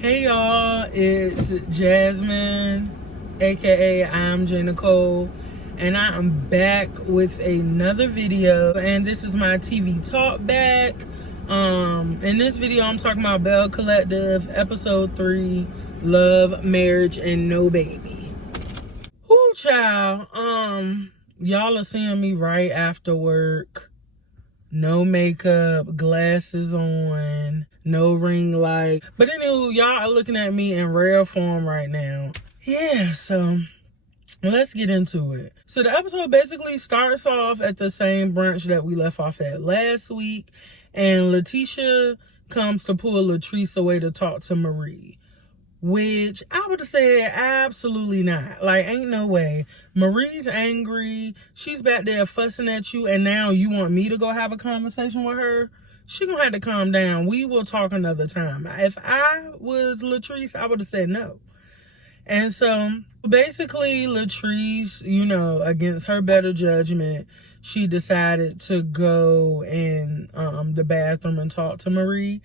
Hey y'all, it's Jasmine, aka I'm J Nicole, and I am back with another video. And this is my TV Talkback. In this video, I'm talking about Belle Collective, episode 3, Love, Marriage, and No Baby. Whoo, child. Y'all are seeing me right after work. No makeup, glasses on, no ring light. But anyway, y'all are looking at me in rare form right now. Yeah, so let's get into it. So the episode basically starts off at the same brunch that we left off at last week. And Letitia comes to pull Latrice away to talk to Marie. Which I would say absolutely not. Like, ain't no way. Marie's angry. She's back there fussing at you, and now you want me to go have a conversation with her? She gonna have to calm down. We will talk another time. If I was Latrice, I would have said no. And so basically Latrice, against her better judgment, she decided to go in the bathroom and talk to Marie.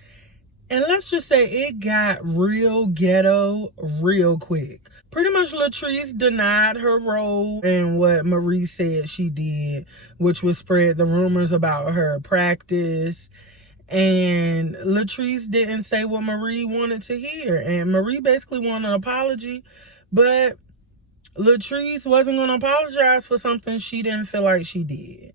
And let's just say it got real ghetto real quick. Pretty much Latrice denied her role in what Marie said she did, which was spread the rumors about her practice. And Latrice didn't say what Marie wanted to hear. And Marie basically wanted an apology, but Latrice wasn't going to apologize for something she didn't feel like she did.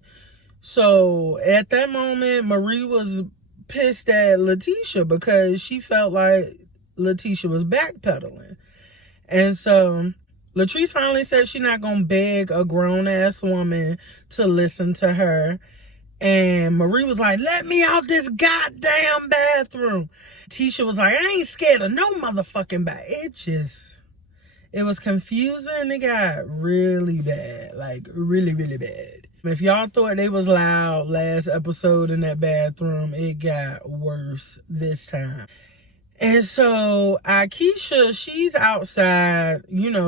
So at that moment, Marie was pissed at Letitia because she felt like Letitia was backpedaling. And so Latrice finally said she's not gonna beg a grown-ass woman to listen to her. And Marie was like, let me out this goddamn bathroom. Tisha was like, I ain't scared of no motherfucking bath. It was confusing. It got really bad. Like, really, really bad. If y'all thought they was loud last episode in that bathroom, it got worse this time. And so Akeisha, she's outside,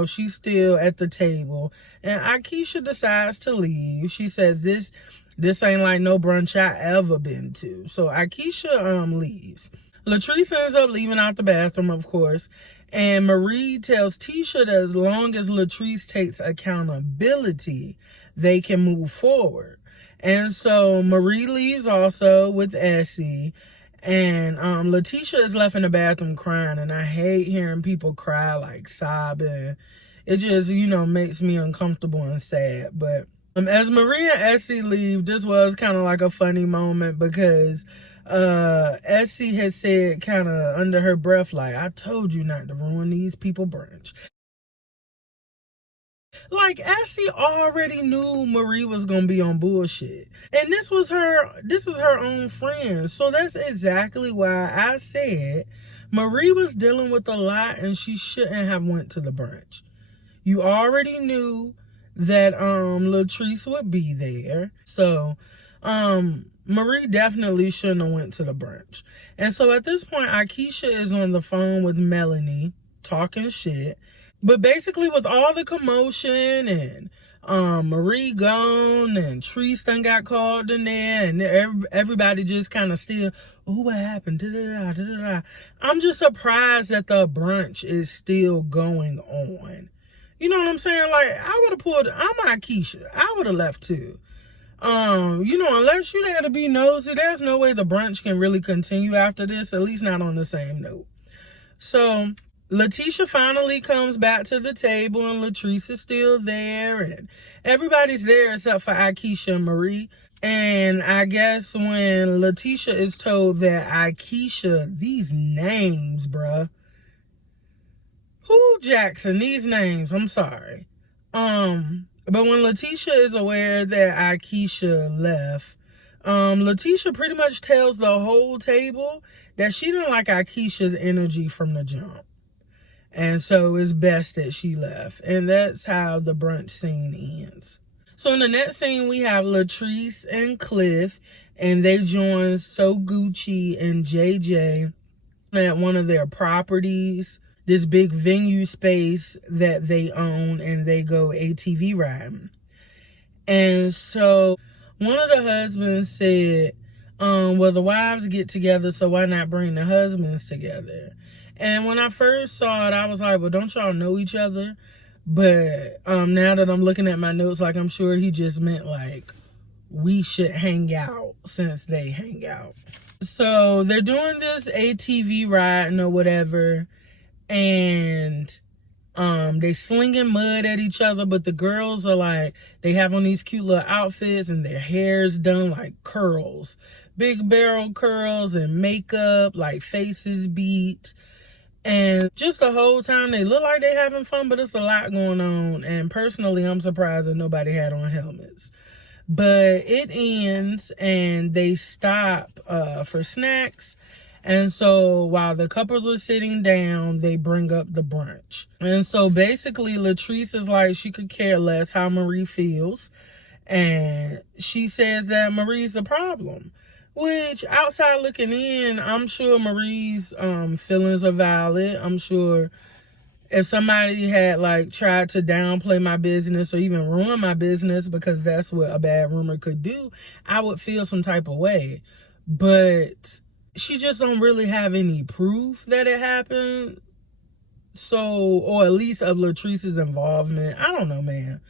she's still at the table. And Akeisha decides to leave. She says this ain't like no brunch I ever been to. So Akeisha leaves. Latrice ends up leaving out the bathroom, of course. And Marie tells Tisha that as long as Latrice takes accountability, they can move forward. And so Marie leaves also with Essie. And Letitia is left in the bathroom crying. And I hate hearing people cry, like sobbing. It just, makes me uncomfortable and sad. But as Marie and Essie leave, this was kind of like a funny moment because Essie had said kind of under her breath, like, I told you not to ruin these people brunch. Like, Essie already knew Marie was gonna be on bullshit. And this is her own friend. So that's exactly why I said Marie was dealing with a lot and she shouldn't have went to the brunch. You already knew that Latrice would be there. So Marie definitely shouldn't have went to the brunch. And so at this point, Akeisha is on the phone with Melanie talking shit. But basically with all the commotion and Marie gone and Treese done got called in there and everybody just kind of still, oh, what happened? Da-da-da. I'm just surprised that the brunch is still going on. You know what I'm saying? Like, I'm Akisha. I would have left too. Unless you there to be nosy, there's no way the brunch can really continue after this, at least not on the same note. So Letitia finally comes back to the table and Latrice is still there and everybody's there except for Akeisha and Marie. And I guess when Letitia is told that Akeisha, these names, bruh. Who Jackson, these names, I'm sorry. But when Letitia is aware that Akeisha left, Letitia pretty much tells the whole table that she didn't like Akeisha's energy from the jump. And so it's best that she left. And that's how the brunch scene ends. So in the next scene, we have Latrice and Cliff, and they join So Gucci and JJ at one of their properties, this big venue space that they own, and they go ATV riding. And so one of the husbands said, well, the wives get together, so why not bring the husbands together? And when I first saw it, I was like, well, don't y'all know each other? But now that I'm looking at my notes, like, I'm sure he just meant like we should hang out since they hang out. So they're doing this ATV riding or whatever, and they slinging mud at each other, but the girls are like, they have on these cute little outfits and their hair's done like curls, big barrel curls, and makeup, like faces beat. And just the whole time they look like they having fun, but it's a lot going on. And personally, I'm surprised that nobody had on helmets. But it ends and they stop for snacks. And so while the couples are sitting down, they bring up the brunch. And so basically Latrice is like, she could care less how Marie feels. And she says that Marie's the problem. Which, outside looking in, I'm sure Marie's feelings are valid. I'm sure if somebody had like tried to downplay my business or even ruin my business, because that's what a bad rumor could do, I would feel some type of way. But she just don't really have any proof that it happened. So, or at least of Latrice's involvement. I don't know, man.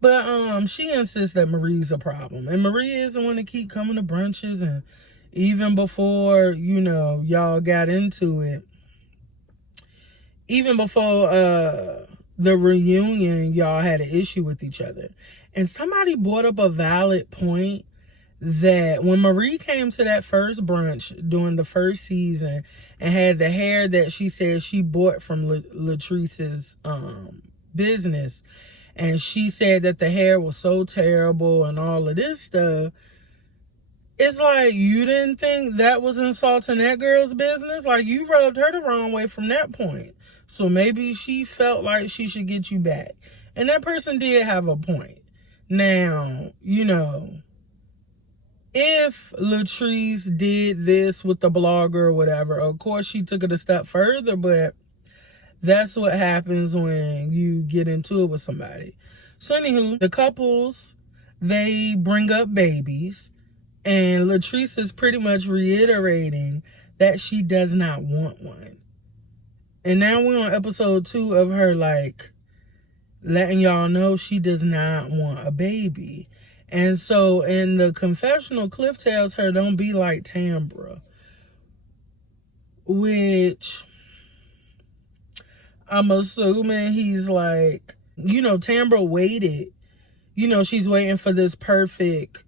But she insists that Marie's a problem. And Marie is the one to keep coming to brunches. And even before, you know, y'all got into it, even before the reunion, y'all had an issue with each other. And somebody brought up a valid point that when Marie came to that first brunch during the first season and had the hair that she said she bought from Latrice's business, and she said that the hair was so terrible and all of this stuff, it's like, you didn't think that was insulting that girl's business? Like, you rubbed her the wrong way from that point. So maybe she felt like she should get you back. And that person did have a point. Now, you know, if Latrice did this with the blogger or whatever, of course she took it a step further, but that's what happens when you get into it with somebody. So anywho, the couples, they bring up babies, and Latrice is pretty much reiterating that she does not want one. And now we're on episode 2 of her like letting y'all know she does not want a baby. And so in the confessional, Cliff tells her, don't be like Tambra, which I'm assuming he's like, you know, Tambra waited. You know, she's waiting for this perfect,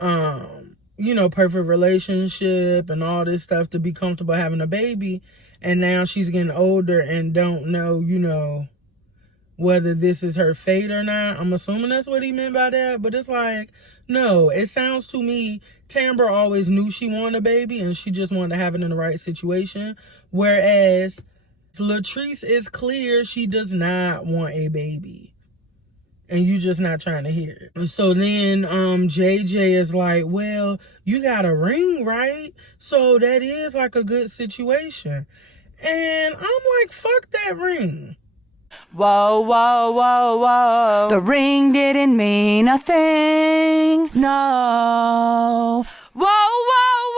you know, perfect relationship and all this stuff to be comfortable having a baby. And now she's getting older and don't know, you know, whether this is her fate or not. I'm assuming that's what he meant by that. But it's like, no, it sounds to me, Tambra always knew she wanted a baby and she just wanted to have it in the right situation. Whereas Latrice is clear she does not want a baby. And you just not trying to hear it. So then JJ is like, well, you got a ring, right? So that is like a good situation. And I'm like, fuck that ring. Whoa, whoa, whoa, whoa. The ring didn't mean a thing. No. Whoa, whoa,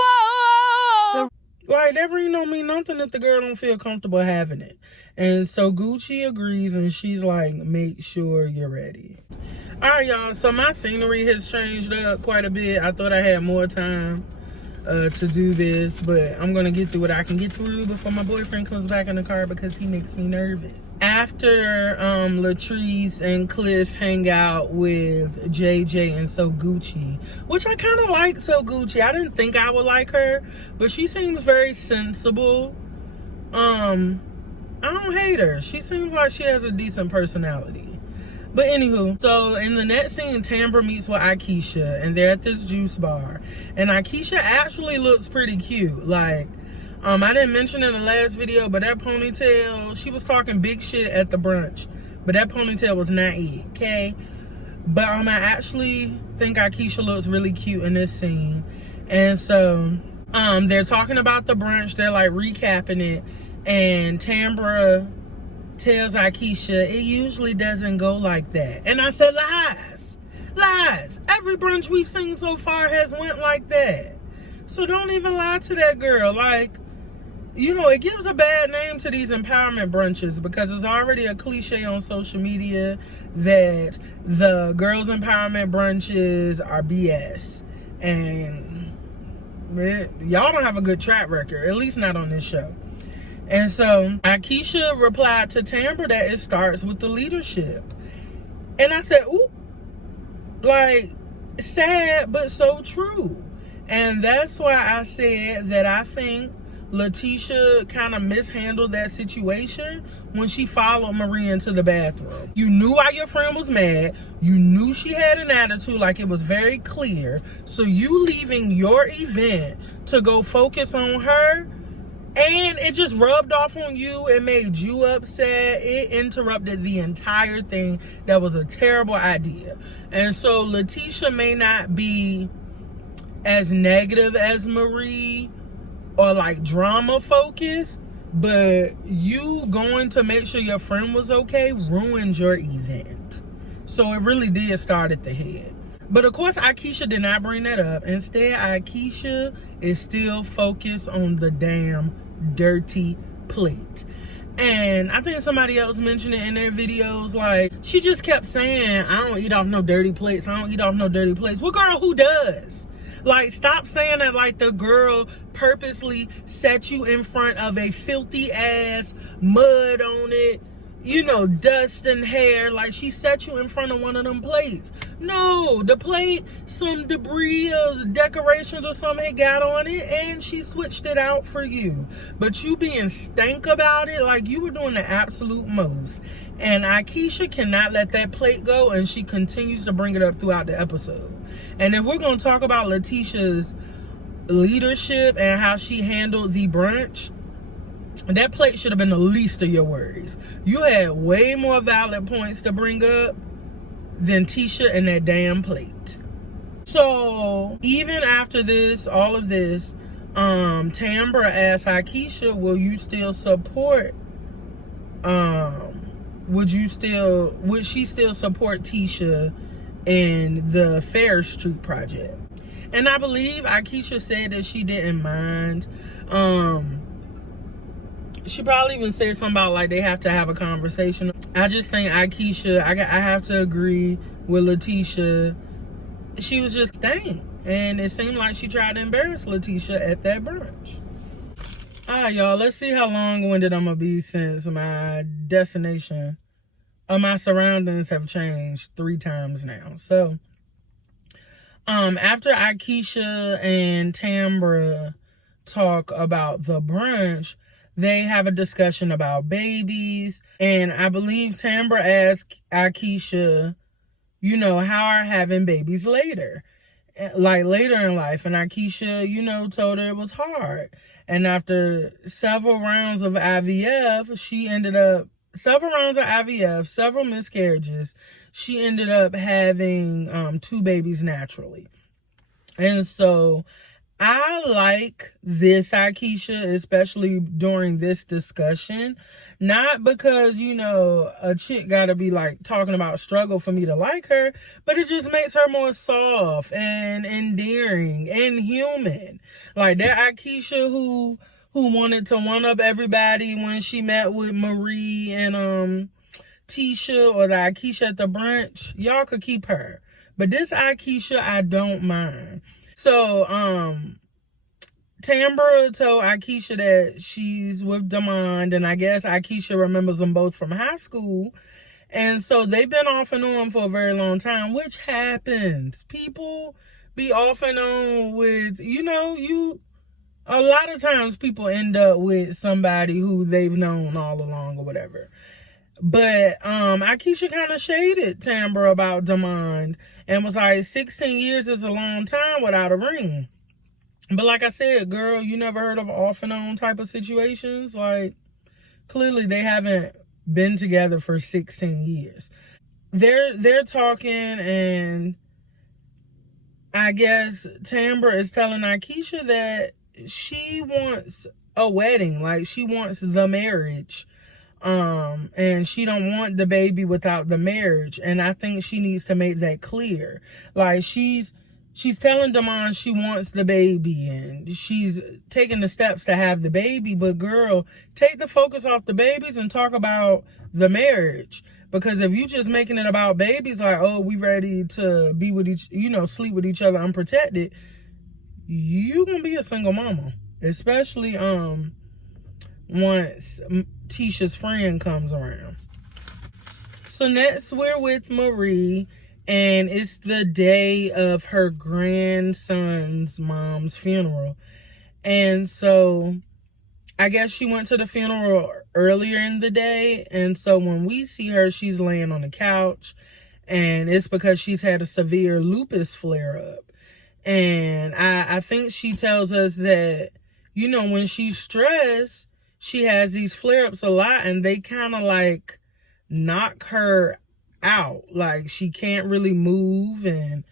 whoa. Like, that ring don't mean nothing if the girl don't feel comfortable having it. And so Gucci agrees, and she's like, make sure you're ready. All right, y'all. So my scenery has changed up quite a bit. I thought I had more time to do this, but I'm going to get through what I can get through before my boyfriend comes back in the car because he makes me nervous. After Latrice and Cliff hang out with JJ and So Gucci, which I kind of like So Gucci. I didn't think I would like her, but she seems very sensible. I don't hate her. She seems like she has a decent personality. But anywho, so in the next scene, Tambra meets with Akeisha, and they're at this juice bar. And Akeisha actually looks pretty cute. Like, I didn't mention in the last video, but that ponytail, she was talking big shit at the brunch, but that ponytail was not it, okay? But I actually think Akeisha looks really cute in this scene. And so they're talking about the brunch, they're like recapping it, and Tambra tells Akeisha, it usually doesn't go like that. And I said, lies. Every brunch we've seen so far has went like that. So don't even lie to that girl. Like, you know, it gives a bad name to these empowerment brunches because it's already a cliche on social media that the girls empowerment brunches are BS. And y'all don't have a good track record, at least not on this show. And so Akeisha replied to Tambra that it starts with the leadership. And I said, ooh, like, sad, but so true. And that's why I said that I think Letitia kind of mishandled that situation when she followed Marie into the bathroom. You knew why your friend was mad. You knew she had an attitude, like it was very clear. So you leaving your event to go focus on her, and it just rubbed off on you. It made you upset. It interrupted the entire thing. That was a terrible idea. And so Letitia may not be as negative as Marie or like drama focused, but you going to make sure your friend was okay ruined your event. So it really did start at the head. But of course, Akeisha did not bring that up. Instead, Akeisha is still focused on the damn dirty plate. And I think somebody else mentioned it in their videos, like, she just kept saying, I don't eat off no dirty plates. I don't eat off no dirty plates. Well, girl, who does? Like, stop saying that like the girl purposely set you in front of a filthy ass, mud on it, you know, dust and hair. Like, she set you in front of one of them plates. No, the plate, some debris or decorations or something had got on it, and she switched it out for you. But you being stank about it, like you were doing the absolute most. And Akeisha cannot let that plate go, and she continues to bring it up throughout the episode. And if we're going to talk about Letitia's leadership and how she handled the brunch, that plate should have been the least of your worries. You had way more valid points to bring up than Tisha and that damn plate. So even after this, all of this, Tambra asked Akeisha, will you still support, would she still support Tisha in the Fair Street project? And I believe Akeisha said that she didn't mind. She probably even said something about like they have to have a conversation. I just think Akeisha, I have to agree with Letitia. She was just staying, and it seemed like she tried to embarrass Letitia at that brunch. All right, y'all, let's see how long-winded I'm gonna be since my destination or my surroundings have changed 3 times now. So after Akeisha and Tambra talk about the brunch, they have a discussion about babies. And I believe Tambra asked Akeisha, you know, how are having babies later? Like later in life. And Akeisha, you know, told her it was hard. And after several rounds of IVF, several miscarriages, she ended up having 2 babies naturally. And so I like this Akeisha, especially during this discussion. Not because, you know, a chick gotta be like talking about struggle for me to like her, but it just makes her more soft and endearing and human. Like that Akeisha who wanted to one up everybody when she met with Marie and Tisha, or the Akeisha at the brunch, y'all could keep her. But this Akeisha, I don't mind. So, Tambra told Akeisha that she's with Damond, and I guess Akeisha remembers them both from high school. And so they've been off and on for a very long time, which happens. People be off and on with, you know, a lot of times people end up with somebody who they've known all along or whatever. But Akeisha kind of shaded Tambra about Damond and was like, 16 years is a long time without a ring. But like I said, girl, you never heard of off and on type of situations? Like, clearly they haven't been together for 16 years. They're talking, and I guess Tambra is telling Akeisha that she wants a wedding. Like, she wants the marriage. And she don't want the baby without the marriage. And I think she needs to make that clear. Like, she's she's telling Damon she wants the baby and she's taking the steps to have the baby. But girl, take the focus off the babies and talk about the marriage. Because if you just making it about babies, like, oh, we ready to be with each, sleep with each other unprotected, you gonna be a single mama. Especially once Tisha's friend comes around. So next we're with Marie, and it's the day of her grandson's mom's funeral. And so I guess she went to the funeral earlier in the day. And so when we see her, she's laying on the couch. And it's because she's had a severe lupus flare up. And I think she tells us that, when she's stressed, she has these flare-ups a lot. And they kind of like knock her out. Like she can't really move. And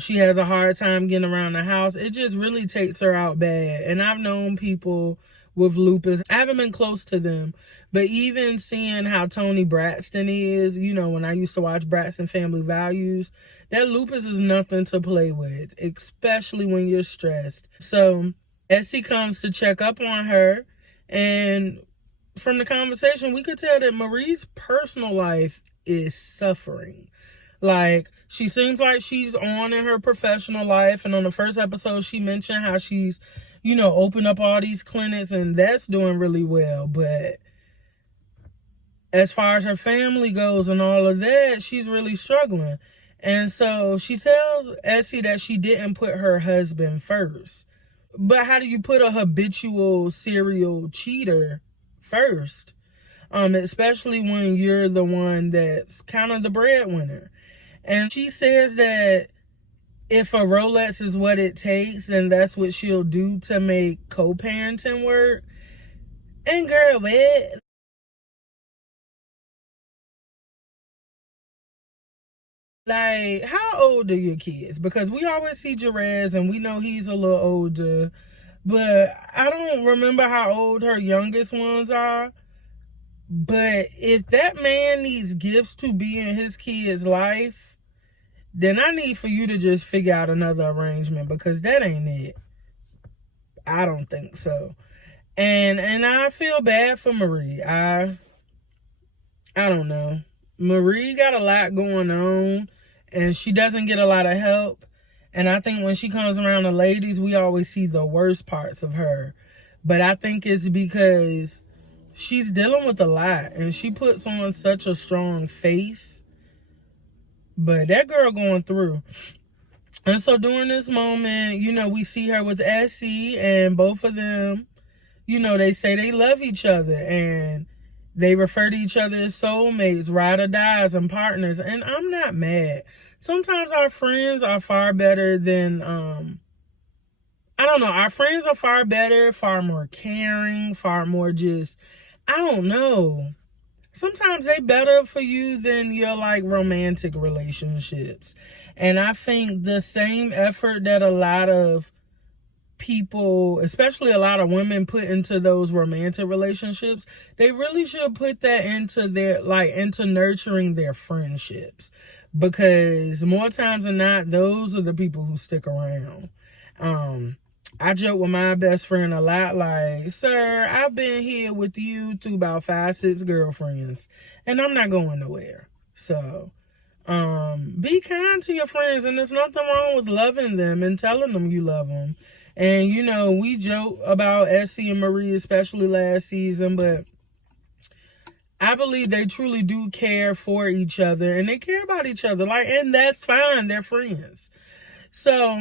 she has a hard time getting around the house. It just really takes her out bad. And I've known people with lupus. I haven't been close to them, but even seeing how Tony Braxton is, when I used to watch Braxton Family Values, that lupus is nothing to play with, especially when you're stressed. So Essie comes to check up on her, and from the conversation, we could tell that Marie's personal life is suffering. Like, she seems like she's on in her professional life, and on the first episode, she mentioned how she's open up all these clinics, and that's doing really well. But as far as her family goes and all of that, she's really struggling. And so she tells Essie that she didn't put her husband first. But how do you put a habitual serial cheater first? Especially when you're the one that's kind of the breadwinner. And she says that if a Rolex is what it takes, then that's what she'll do to make co-parenting work. And girl, what? Like, how old are your kids? Because we always see Jerez and we know he's a little older. But I don't remember how old her youngest ones are. But if that man needs gifts to be in his kid's life, then I need for you to just figure out another arrangement, because that ain't it. I don't think so. And I feel bad for Marie. I don't know. Marie got a lot going on, and she doesn't get a lot of help. And I think when she comes around the ladies, we always see the worst parts of her. But I think it's because she's dealing with a lot, and she puts on such a strong face. But that girl going through. And so during this moment, we see her with Essie, and both of them, they say they love each other, and they refer to each other as soulmates, ride or dies, and partners. And I'm not mad. Sometimes our friends are far better than, I don't know. Our friends are far better, far more caring, far more just, I don't know. Sometimes they better for you than your like romantic relationships. And I think the same effort that a lot of people, especially a lot of women, put into those romantic relationships, they really should put that into into nurturing their friendships. Because more times than not, those are the people who stick around. I joke with my best friend a lot, like, sir, I've been here with you through about 5, 6 girlfriends, and I'm not going nowhere. So, be kind to your friends, and there's nothing wrong with loving them and telling them you love them. And, we joke about Essie and Marie, especially last season, but I believe they truly do care for each other, and they care about each other, and that's fine. They're friends. So,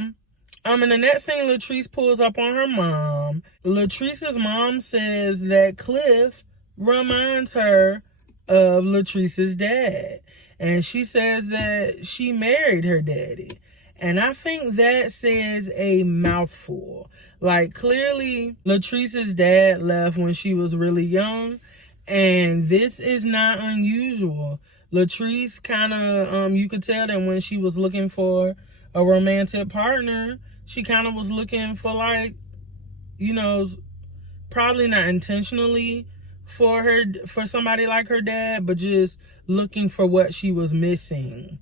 in the next scene, Latrice pulls up on her mom. Latrice's mom says that Cliff reminds her of Latrice's dad. And she says that she married her daddy. And I think that says a mouthful. Like, clearly, Latrice's dad left when she was really young. And this is not unusual. Latrice kind of, you could tell that when she was looking for a romantic partner, she kind of was looking for probably not intentionally for somebody like her dad, but just looking for what she was missing.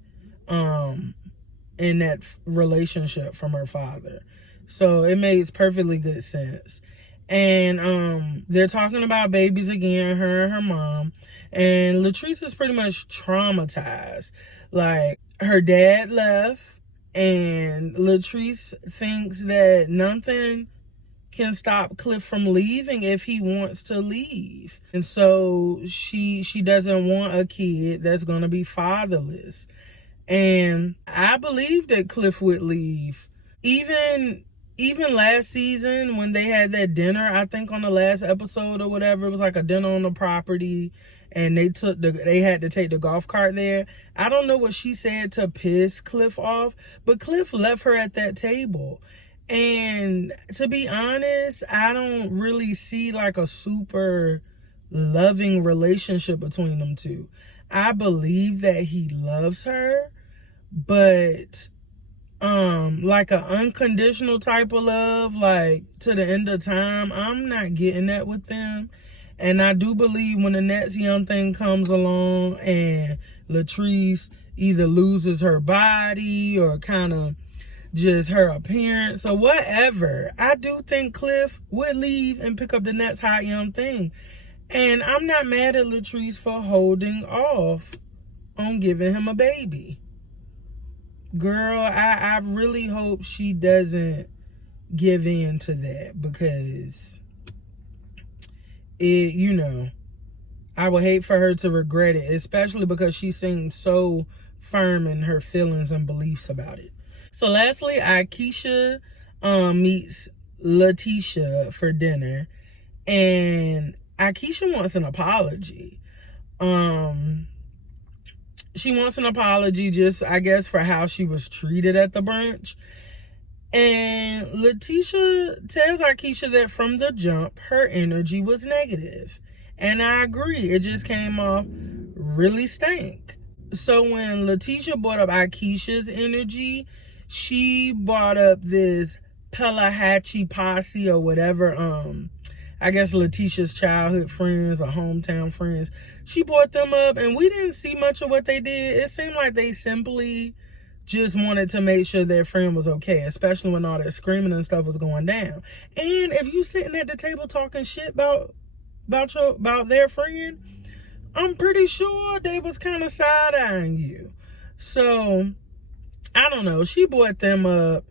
in that relationship from her father. So it makes perfectly good sense. And they're talking about babies again, her and her mom. And Latrice is pretty much traumatized. Like, her dad left, and Latrice thinks that nothing can stop Cliff from leaving if he wants to leave. And so she doesn't want a kid that's going to be fatherless. And I believe that Cliff would leave. Even last season when they had that dinner, I think on the last episode or whatever, it was like a dinner on the property, and they had to take the golf cart there. I don't know what she said to piss Cliff off, but Cliff left her at that table. And to be honest, I don't really see like a super loving relationship between them two. I believe that he loves her, but like an unconditional type of love, like to the end of time, I'm not getting that with them. And I do believe when the next young thing comes along and Latrice either loses her body or kind of just her appearance or whatever, I do think Cliff would leave and pick up the next hot young thing. And I'm not mad at Latrice for holding off on giving him a baby. Girl, I really hope she doesn't give in to that, because I would hate for her to regret it, especially because she seems so firm in her feelings and beliefs about it. So lastly, Akisha meets Letitia for dinner, and Akisha wants an apology. She wants an apology just, I guess, for how she was treated at the brunch. And Letitia tells Akisha that from the jump, her energy was negative. And I agree. It just came off really stank. So when Letitia brought up Akisha's energy, she brought up this Pelahatchie posse or whatever, I guess Letitia's childhood friends or hometown friends. She brought them up, and we didn't see much of what they did. It seemed like they simply just wanted to make sure their friend was okay, especially when all that screaming and stuff was going down. And if you sitting at the table talking shit about their friend, I'm pretty sure they was kind of side-eyeing you. So I don't know. She brought them up,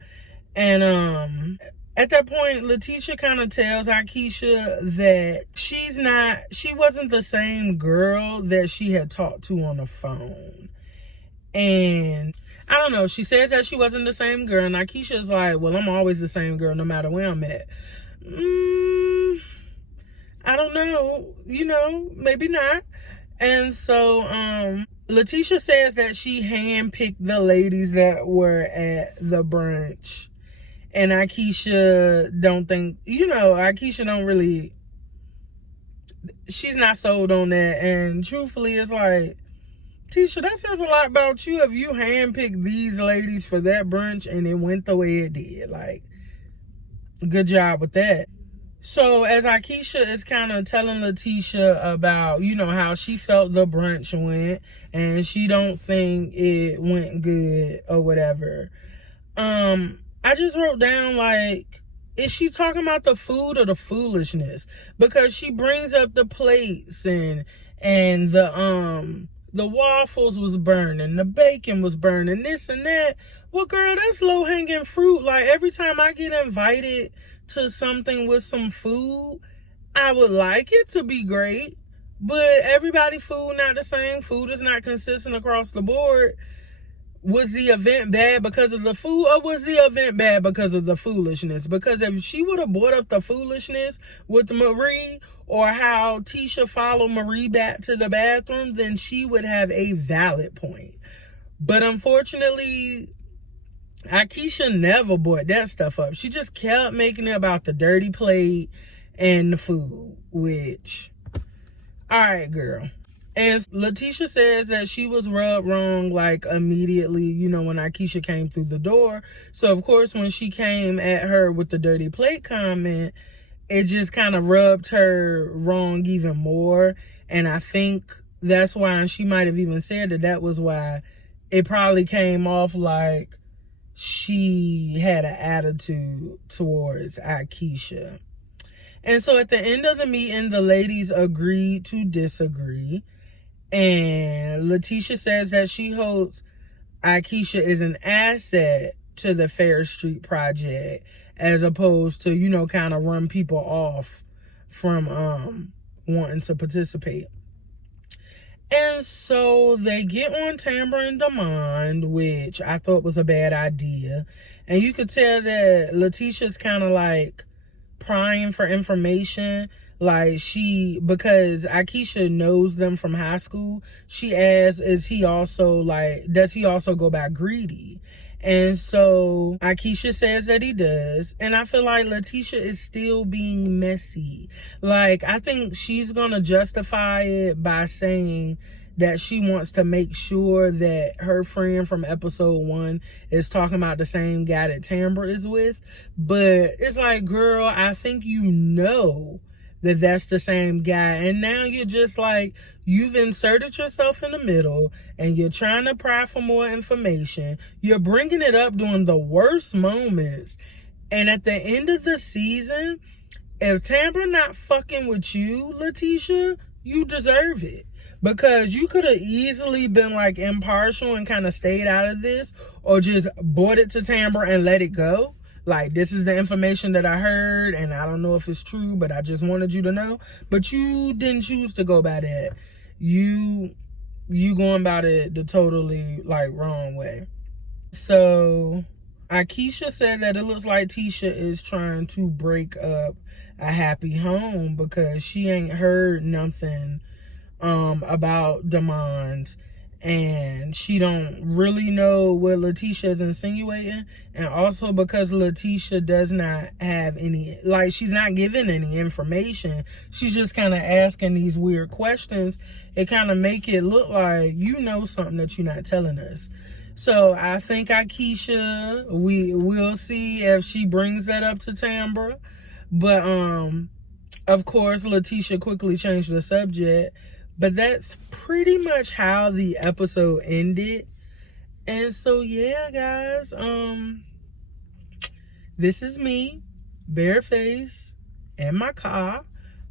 and at that point, Letitia kind of tells Akeisha that she wasn't the same girl that she had talked to on the phone. And I don't know, she says that she wasn't the same girl, and Akeisha's like, well, I'm always the same girl no matter where I'm at. I don't know, maybe not. And so Letitia says that she handpicked the ladies that were at the brunch. And Akeisha Akeisha don't really, she's not sold on that. And truthfully, it's like, Tisha, that says a lot about you if you handpicked these ladies for that brunch and it went the way it did. Like, good job with that. So as Akeisha is kind of telling Letitia about, how she felt the brunch went, and she don't think it went good or whatever. I just wrote down, like, is she talking about the food or the foolishness? Because she brings up the plates and the waffles was burning, the bacon was burning, this and that. Well, girl, that's low-hanging fruit. Like, every time I get invited to something with some food, I would like it to be great. But everybody's food not the same. Food is not consistent across the board. Was the event bad because of the food, or was the event bad because of the foolishness? Because if she would have brought up the foolishness with Marie, or how Tisha followed Marie back to the bathroom, then she would have a valid point. But unfortunately, Akeisha never brought that stuff up. She just kept making it about the dirty plate and the food, which, all right, girl. And Letitia says that she was rubbed wrong, like, immediately, when Akeisha came through the door. So, of course, when she came at her with the dirty plate comment, it just kind of rubbed her wrong even more. And I think that's why, and she might have even said that was why it probably came off like she had an attitude towards Akeisha. And so at the end of the meeting, the ladies agreed to disagree. And Letitia says that she hopes Akeisha is an asset to the Fair Street Project, as opposed to, you know, kind of run people off from wanting to participate. And so they get on Tambra and Demand, which I thought was a bad idea. And you could tell that Letitia's kind of like prying for information. Like because Akeisha knows them from high school, she asks, does he also go by Greedy? And so Akeisha says that he does. And I feel like Letitia is still being messy. Like, I think she's gonna justify it by saying that she wants to make sure that her friend from episode 1 is talking about the same guy that Tambra is with. But it's like, girl, I think you know that that's the same guy. And now you're just like, you've inserted yourself in the middle and you're trying to pry for more information. You're bringing it up during the worst moments. And at the end of the season, if Tambra not fucking with you, Letitia, you deserve it. Because you could have easily been like impartial and kind of stayed out of this, or just brought it to Tambra and let it go. Like, this is the information that I heard, and I don't know if it's true, but I just wanted you to know. But you didn't choose to go by that. You going about it the totally, like, wrong way. So, Akeisha said that it looks like Tisha is trying to break up a happy home because she ain't heard nothing about Demond, and she don't really know what Letitia is insinuating. And also because Letitia does not have any, like, she's not giving any information, she's just kind of asking these weird questions. It kind of make it look like you know something that you're not telling us. So I think Akeisha, we will see if she brings that up to Tambra. But of course Letitia quickly changed the subject. But that's pretty much how the episode ended. And so, yeah, guys, this is me, bareface, in my car,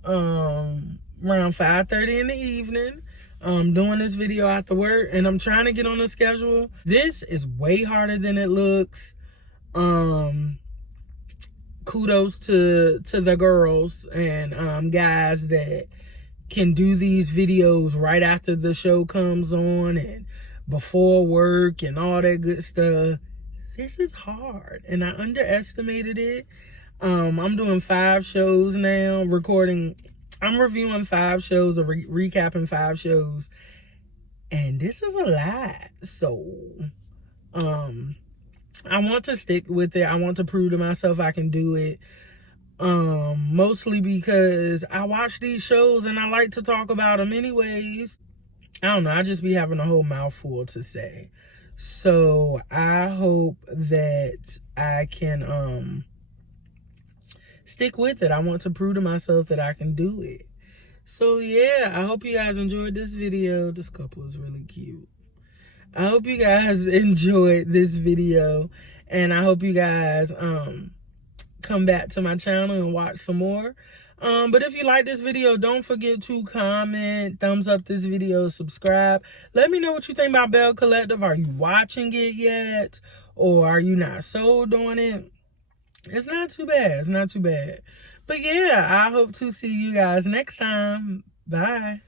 around 5:30 in the evening, doing this video after work, and I'm trying to get on the schedule. This is way harder than it looks. Kudos to the girls and guys that can do these videos right after the show comes on and before work and all that good stuff. This is hard, and I underestimated it. I'm doing 5 shows now, I'm reviewing 5 shows or recapping 5 shows, and this is a lot. So I want to stick with it. I want to prove to myself I can do it. Mostly because I watch these shows and I like to talk about them anyways. I don't know, I just be having a whole mouthful to say. So I hope that I can stick with it. I want to prove to myself that I can do it. So yeah, I hope you guys enjoyed this video. This couple is really cute. I hope you guys enjoyed this video, and I hope you guys come back to my channel and watch some more. But if you like this video, don't forget to comment, thumbs up this video, subscribe. Let me know what you think about Belle Collective. Are you watching it yet? Or are you not sold on it? It's not too bad. It's not too bad. But yeah, I hope to see you guys next time. Bye.